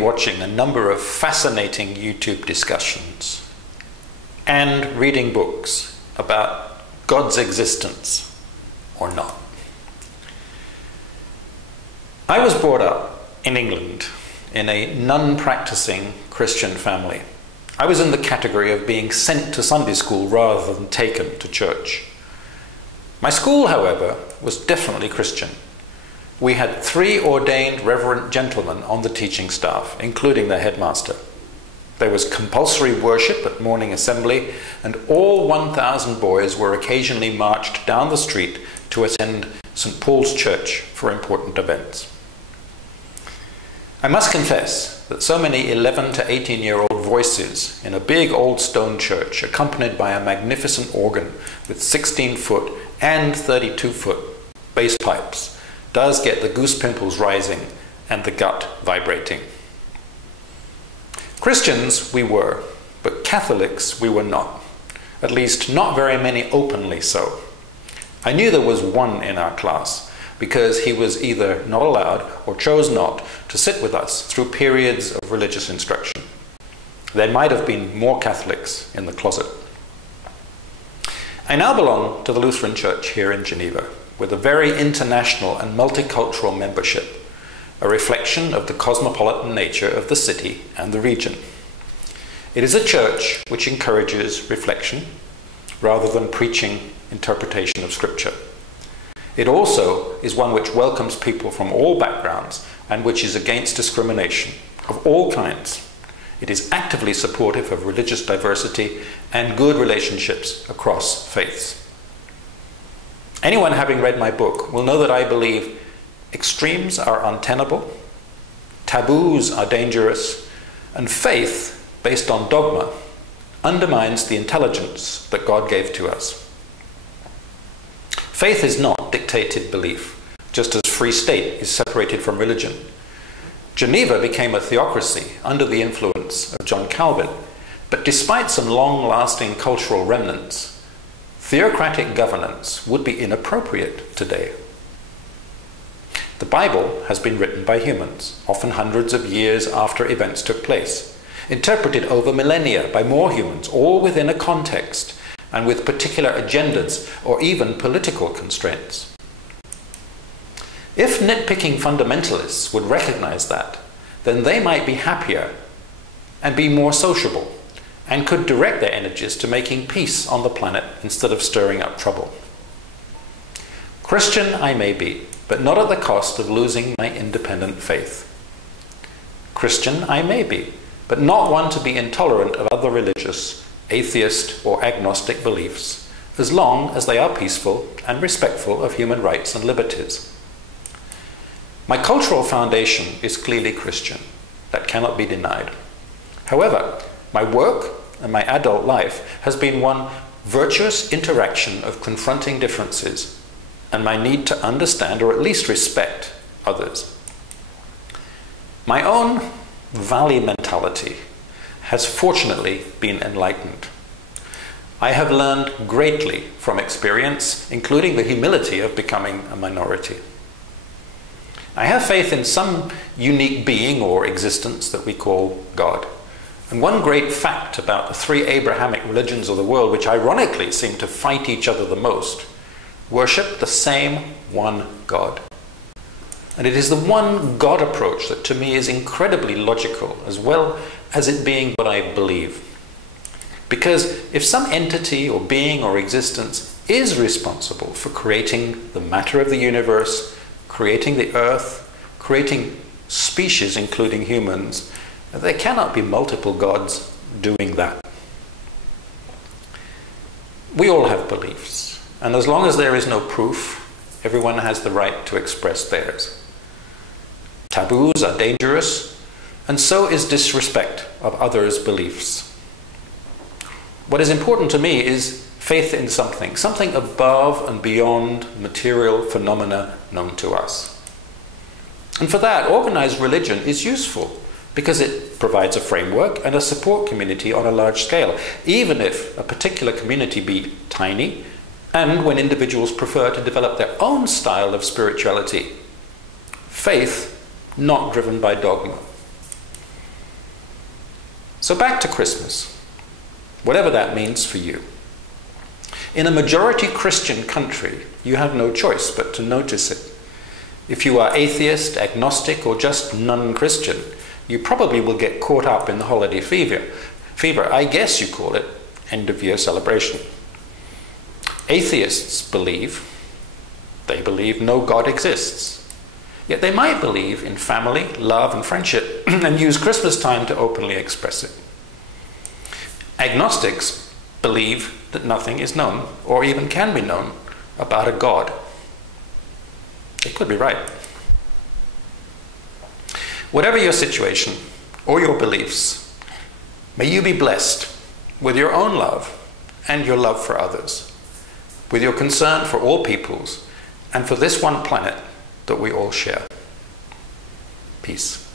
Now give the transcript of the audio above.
Watching a number of fascinating YouTube discussions and reading books about God's existence or not. I was brought up in England in a non-practicing Christian family. I was in the category of being sent to Sunday school rather than taken to church. My school, however, was definitely Christian. We had 3 ordained reverend gentlemen on the teaching staff, including the headmaster. There was compulsory worship at morning assembly, and all 1,000 boys were occasionally marched down the street to attend St. Paul's Church for important events. I must confess that so many 11 to 18-year-old voices in a big old stone church, accompanied by a magnificent organ with 16-foot and 32-foot bass pipes, does get the goose pimples rising and the gut vibrating. Christians we were, but Catholics we were not. At least not very many openly so. I knew there was one in our class because he was either not allowed or chose not to sit with us through periods of religious instruction. There might have been more Catholics in the closet. I now belong to the Lutheran Church here in Geneva, with a very international and multicultural membership, a reflection of the cosmopolitan nature of the city and the region. It is a church which encourages reflection rather than preaching interpretation of Scripture. It also is one which welcomes people from all backgrounds and which is against discrimination of all kinds. It is actively supportive of religious diversity and good relationships across faiths. Anyone having read my book will know that I believe extremes are untenable, taboos are dangerous, and faith based on dogma undermines the intelligence that God gave to us. Faith is not dictated belief, just as free state is separated from religion. Geneva became a theocracy under the influence of John Calvin, but despite some long-lasting cultural remnants, theocratic governance would be inappropriate today. The Bible has been written by humans, often hundreds of years after events took place, interpreted over millennia by more humans, all within a context and with particular agendas or even political constraints. If nitpicking fundamentalists would recognize that, then they might be happier and be more sociable, and could direct their energies to making peace on the planet instead of stirring up trouble. Christian I may be, but not at the cost of losing my independent faith. Christian I may be, but not one to be intolerant of other religious, atheist, or agnostic beliefs, as long as they are peaceful and respectful of human rights and liberties. My cultural foundation is clearly Christian. That cannot be denied. However, my work and my adult life has been one virtuous interaction of confronting differences and my need to understand or at least respect others. My own valley mentality has fortunately been enlightened. I have learned greatly from experience, including the humility of becoming a minority. I have faith in some unique being or existence that we call God. And one great fact about the 3 Abrahamic religions of the world, which ironically seem to fight each other the most, worship the same one God. And it is the one God approach that to me is incredibly logical, as well as it being what I believe. Because if some entity or being or existence is responsible for creating the matter of the universe, creating the earth, creating species including humans, there cannot be multiple gods doing that. We all have beliefs, And as long as there is no proof, everyone has the right to express theirs. Taboos are dangerous, and so is disrespect of others' beliefs. What is important to me is faith in something above and beyond material phenomena known to us. And for that, organized religion is useful because it provides a framework and a support community on a large scale, even if a particular community be tiny, and when individuals prefer to develop their own style of spirituality. Faith not driven by dogma. So back to Christmas, whatever that means for you. In a majority Christian country, you have no choice but to notice it. If you are atheist, agnostic, or just non-Christian, you probably will get caught up in the holiday fever, I guess you call it, end-of-year celebration. Atheists believe no God exists. Yet they might believe in family, love, and friendship, and use Christmas time to openly express it. Agnostics believe that nothing is known, or even can be known, about a God. They could be right. Whatever your situation or your beliefs, may you be blessed with your own love and your love for others, with your concern for all peoples and for this one planet that we all share. Peace.